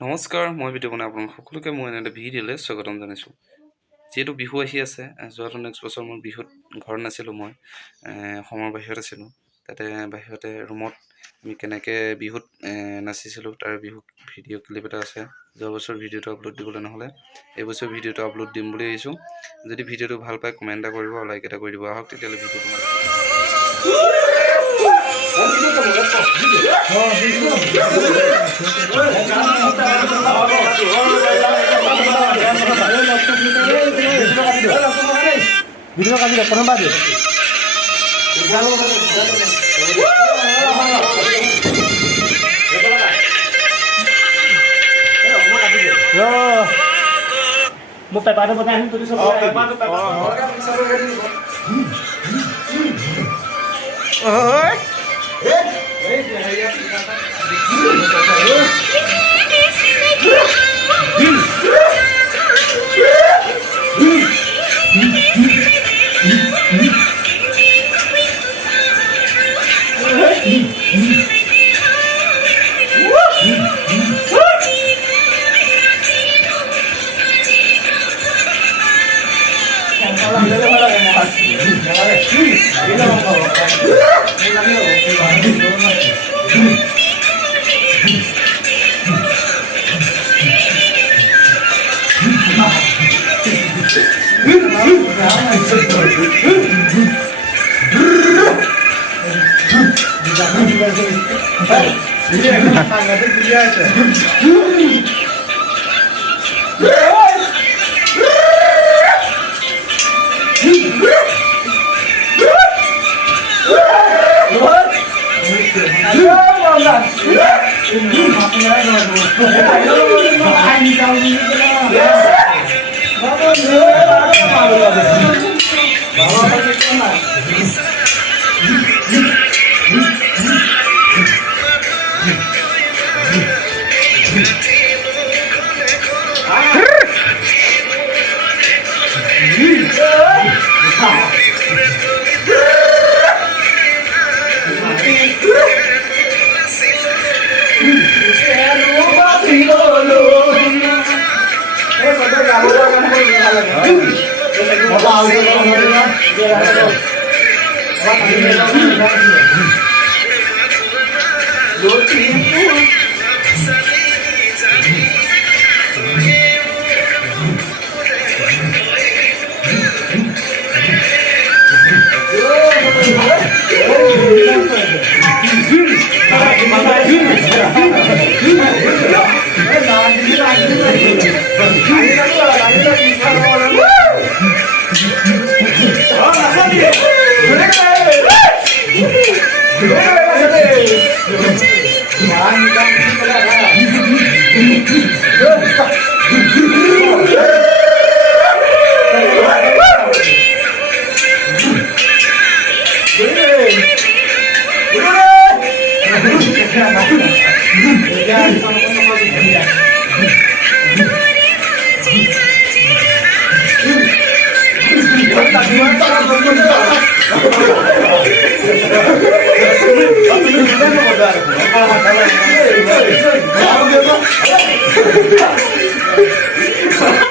নমস্কাৰ, মই ভিডিঅ' বনাই আপোনালোক সকলোকে মই এটা ভিডিঅ'লৈ স্বাগতম জনাইছোঁ। যিহেতু বিহু আহি আছে, যোৱাটো নেক্সট বছৰ মই বিহুত ঘৰত নাছিলোঁ, মই অসমৰ বাহিৰত আছিলোঁ। তাতে বাহিৰতে ৰুমত আমি কেনেকৈ বিহুত নাচিছিলোঁ তাৰ বিহু ভিডিঅ' ক্লিপ এটা আছে। যোৱা বছৰ ভিডিঅ'টো আপলোড দিবলৈ নহ'লে এইবছৰ ভিডিঅ'টো আপলোড দিম বুলি আহিছোঁ। যদি ভিডিঅ'টো ভাল পায় কমেণ্ট এটা কৰিব আৰু লাইক এটা কৰি দিব। আহক তেতিয়াহ'লে ভিডিঅ'টো ভিডিও কাটি দে প্ৰথম বাৰ মোক পেপাৰটো বনাই আহিম তুলি চব